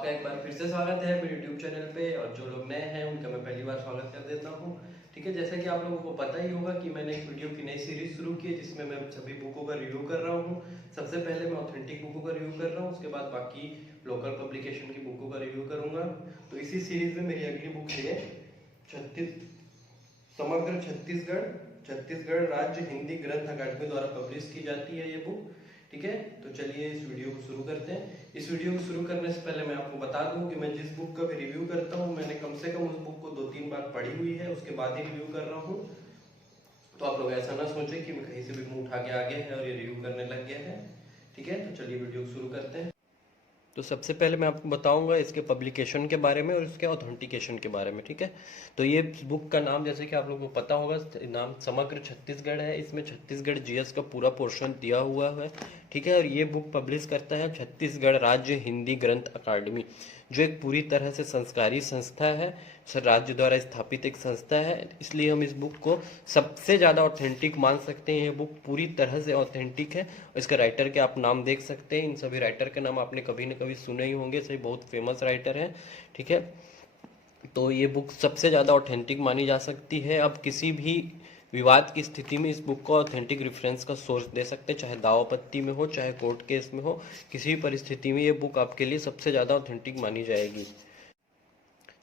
आपका एक बार फिर से स्वागत है मेरे यूट्यूब चैनल पे। और जो लोग नए हैं उनका मैं पहली बार स्वागत कर देता हूँ। ठीक है, जैसा कि आप लोगों को पता ही होगा कि मैंने एक वीडियो की नई सीरीज शुरू की है जिसमें मैं सभी बुकों का रिव्यू कर रहा हूँ। सबसे पहले मैं ऑथेंटिक बुकों का रिव्यू कर रहा हूँ, उसके बाद बाकी लोकल पब्लिकेशन की बुकों का रिव्यू करूँगा। तो इसी सीरीज में मेरी अगली बुक है समग्र छत्तीसगढ़ राज्य हिंदी ग्रंथ अकादमी द्वारा पब्लिश की जाती है ये बुक। ठीक है, तो चलिए इस वीडियो को शुरू करते हैं। इस वीडियो को शुरू करने से पहले मैं आपको बता दूं कि मैं जिस बुक का भी रिव्यू करता हूं मैंने कम से कम उस बुक को 2-3 बार पढ़ी हुई है, उसके बाद ही रिव्यू कर रहा हूं। तो आप लोग ऐसा ना सोचें कि मैं कहीं से भी मुंह उठा के आ गया है और ये रिव्यू करने लग गया है। ठीक है, तो चलिए वीडियो को शुरू करते हैं। तो सबसे पहले मैं आपको बताऊंगा इसके पब्लिकेशन के बारे में और इसके ऑथेंटिकेशन के बारे में। ठीक है, तो ये बुक का नाम जैसे कि आप लोगों को पता होगा, नाम समग्र छत्तीसगढ़ है। इसमें छत्तीसगढ़ जीएस का पूरा पोर्शन दिया हुआ है। ठीक है, और ये बुक पब्लिश करता है छत्तीसगढ़ राज्य हिंदी ग्रंथ अकादमी, जो एक पूरी तरह से संस्कारी संस्था है, राज्य द्वारा स्थापित एक संस्था है। इसलिए हम इस बुक को सबसे ज़्यादा ऑथेंटिक मान सकते हैं। ये बुक पूरी तरह से ऑथेंटिक है। इसके राइटर के आप नाम देख सकते हैं, इन सभी राइटर के नाम आपने कभी न कभी सुने ही होंगे, सभी बहुत फेमस राइटर हैं। ठीक है, तो ये बुक सबसे ज़्यादा ऑथेंटिक मानी जा सकती है। अब किसी भी विवाद की स्थिति में इस बुक को ऑथेंटिक रेफरेंस का सोर्स दे सकते हैं, चाहे दाव आपत्ति में हो चाहे कोर्ट केस में हो, किसी भी परिस्थिति में ये बुक आपके लिए सबसे ज़्यादा ऑथेंटिक मानी जाएगी।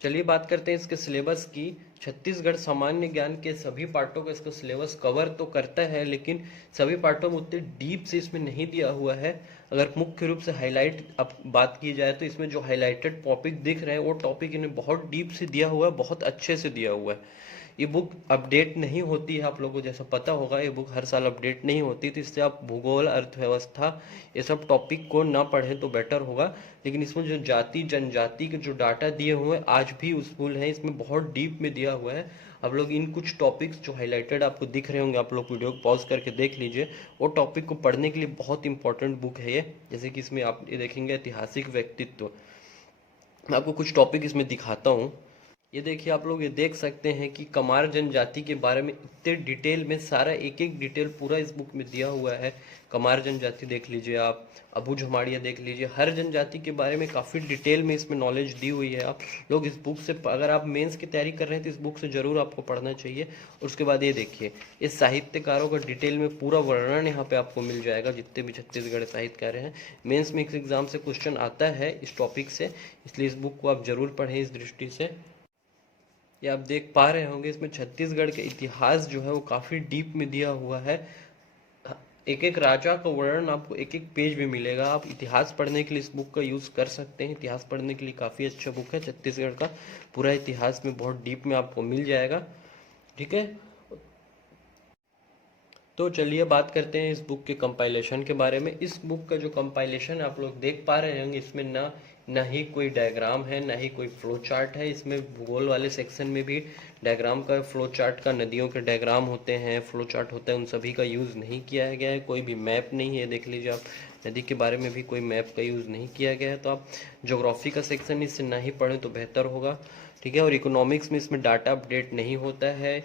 चलिए बात करते हैं इसके सिलेबस की। छत्तीसगढ़ सामान्य ज्ञान के सभी पार्टों का इसका सिलेबस कवर तो करता है, लेकिन सभी पार्टों में उतने डीप से इसमें नहीं दिया हुआ है। अगर मुख्य रूप से हाईलाइट अब बात की जाए तो इसमें जो हाईलाइटेड टॉपिक दिख रहे हैं वो टॉपिक इन्हें बहुत डीप से दिया हुआ है, बहुत अच्छे से दिया हुआ है। ये बुक अपडेट नहीं होती है, आप लोगों को जैसा पता होगा ये बुक हर साल अपडेट नहीं होती, तो इससे आप भूगोल, अर्थव्यवस्था, ये सब टॉपिक को ना पढ़ें तो बेटर होगा। लेकिन इसमें जो जाति जनजाति के जो डाटा दिए हुए हैं आज भी यूजफुल है, इसमें बहुत डीप में दिया हुआ है। आप लोग इन कुछ टॉपिक्स जो हाईलाइटेड आपको दिख रहे होंगे, आप लोग वीडियो को पॉज करके देख लीजिए, वो टॉपिक को पढ़ने के लिए बहुत इंपॉर्टेंट बुक है ये। जैसे कि इसमें आप ये देखेंगे ऐतिहासिक व्यक्तित्व। मैं आपको कुछ टॉपिक इसमें दिखाता हूँ। ये देखिए, आप लोग ये देख सकते हैं कि कमार जनजाति के बारे में इतने डिटेल में सारा एक एक डिटेल पूरा इस बुक में दिया हुआ है। कमार जनजाति देख लीजिए आप, अबू झमाड़िया देख लीजिए, हर जनजाति के बारे में काफ़ी डिटेल में इसमें नॉलेज दी हुई है। आप लोग इस बुक से, अगर आप मेंस की तैयारी कर रहे हैं तो इस बुक से ज़रूर आपको पढ़ना चाहिए। और उसके बाद ये देखिए, इस साहित्यकारों का डिटेल में पूरा वर्णन यहाँ पे आपको मिल जाएगा, जितने भी छत्तीसगढ़ साहित्यकार हैं। मेंस में इस एग्ज़ाम से क्वेश्चन आता है इस टॉपिक से, इसलिए इस बुक को आप ज़रूर पढ़ें इस दृष्टि से। ये आप देख पा रहे होंगे, इसमें छत्तीसगढ़ के इतिहास जो है वो काफ़ी डीप में दिया हुआ है। एक एक राजा का वर्णन आपको एक एक पेज में मिलेगा। आप इतिहास पढ़ने के लिए इस बुक का यूज़ कर सकते हैं। इतिहास पढ़ने के लिए काफ़ी अच्छा बुक है। छत्तीसगढ़ का पूरा इतिहास में बहुत डीप में आपको मिल जाएगा। ठीक है, तो चलिए बात करते हैं इस बुक के कंपाइलेशन के बारे में। इस बुक का जो कंपाइलेशन आप लोग देख पा रहे होंगे, इसमें ना ही कोई डायग्राम है, ना ही कोई फ्लो चार्ट है। इसमें भूगोल वाले सेक्शन में भी डायग्राम का, फ्लो चार्ट का, नदियों के डायग्राम होते हैं, फ्लो चार्ट होता है, उन सभी का यूज़ नहीं किया गया है। कोई भी मैप नहीं है, देख लीजिए आप, नदी के बारे में भी कोई मैप का यूज़ नहीं किया गया है। तो आप ज्योग्राफी का सेक्शन इससे ना ही पढ़ें तो बेहतर होगा। ठीक है, और इकोनॉमिक्स में इसमें डाटा अपडेट नहीं होता है,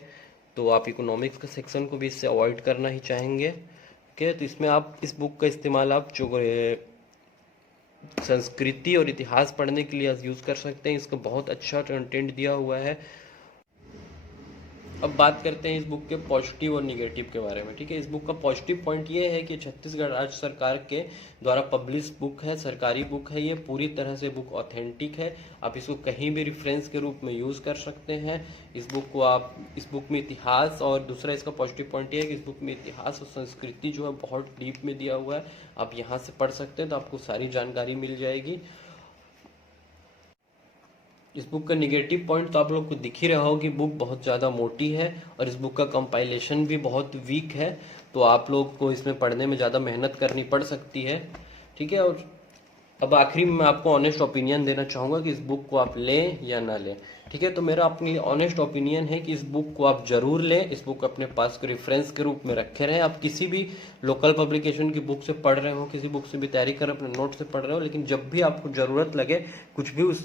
तो आप इकोनॉमिक्स का सेक्शन को भी इससे अवॉइड करना ही चाहेंगे। ठीक है, तो इसमें आप इस बुक का इस्तेमाल आप जो संस्कृति और इतिहास पढ़ने के लिए यूज़ कर सकते हैं। इसका बहुत अच्छा कंटेंट दिया हुआ है। अब बात करते हैं इस बुक के पॉजिटिव और निगेटिव के बारे में। ठीक है, इस बुक का पॉजिटिव पॉइंट ये है कि छत्तीसगढ़ राज्य सरकार के द्वारा पब्लिश बुक है, सरकारी बुक है। ये पूरी तरह से बुक ऑथेंटिक है। आप इसको कहीं भी रेफरेंस के रूप में यूज़ कर सकते हैं। इस बुक को आप, इस बुक में इतिहास, और दूसरा इसका पॉजिटिव पॉइंट ये है कि इस बुक में इतिहास और संस्कृति जो है बहुत डीप में दिया हुआ है। आप यहाँ से पढ़ सकते हैं तो आपको सारी जानकारी मिल जाएगी। इस बुक का निगेटिव पॉइंट तो आप लोग को दिख ही रहा हो कि बुक बहुत ज़्यादा मोटी है और इस बुक का कंपाइलेशन भी बहुत वीक है, तो आप लोग को इसमें पढ़ने में ज़्यादा मेहनत करनी पड़ सकती है। ठीक है, और अब आखिरी में मैं आपको ऑनेस्ट ओपिनियन देना चाहूँगा कि इस बुक को आप लें या ना लें। ठीक है, तो मेरा अपनी ऑनेस्ट ओपिनियन है कि इस बुक को आप ज़रूर लें। इस बुक को अपने पास को रेफरेंस के रूप में रखे रहें। आप किसी भी लोकल पब्लिकेशन की बुक से पढ़ रहे हो, किसी बुक से भी तैयारी कर रहे हो, अपने नोट से पढ़ रहे हो, लेकिन जब भी आपको ज़रूरत लगे, कुछ भी उस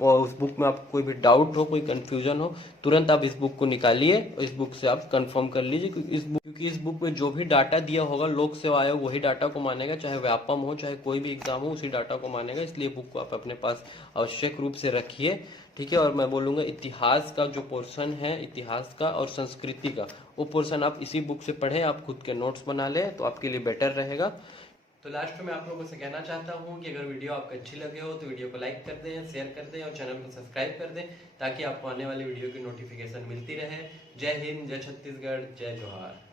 और उस बुक में आपको कोई भी डाउट हो, कोई कंफ्यूजन हो, तुरंत आप इस बुक को निकालिए और इस बुक से आप कंफर्म कर लीजिए, क्योंकि इस बुक में जो भी डाटा दिया होगा लोक सेवा आयोग वही डाटा को मानेगा, चाहे व्यापम हो चाहे कोई भी एग्जाम हो उसी डाटा को मानेगा। इसलिए बुक को आप अपने पास आवश्यक रूप से रखिए, ठीक है। और मैं बोलूँगा इतिहास का जो पोर्शन है, इतिहास का और संस्कृति का, वो पोर्शन आप इसी बुक से पढ़ें, आप खुद के नोट्स बना लें तो आपके लिए बेटर रहेगा। तो लास्ट में मैं आप लोगों से कहना चाहता हूँ कि अगर वीडियो आपको अच्छी लगे हो तो वीडियो को लाइक कर दें, शेयर कर दें और चैनल को सब्सक्राइब कर दें, ताकि आपको आने वाली वीडियो की नोटिफिकेशन मिलती रहे। जय हिंद, जय छत्तीसगढ़, जय जोहार।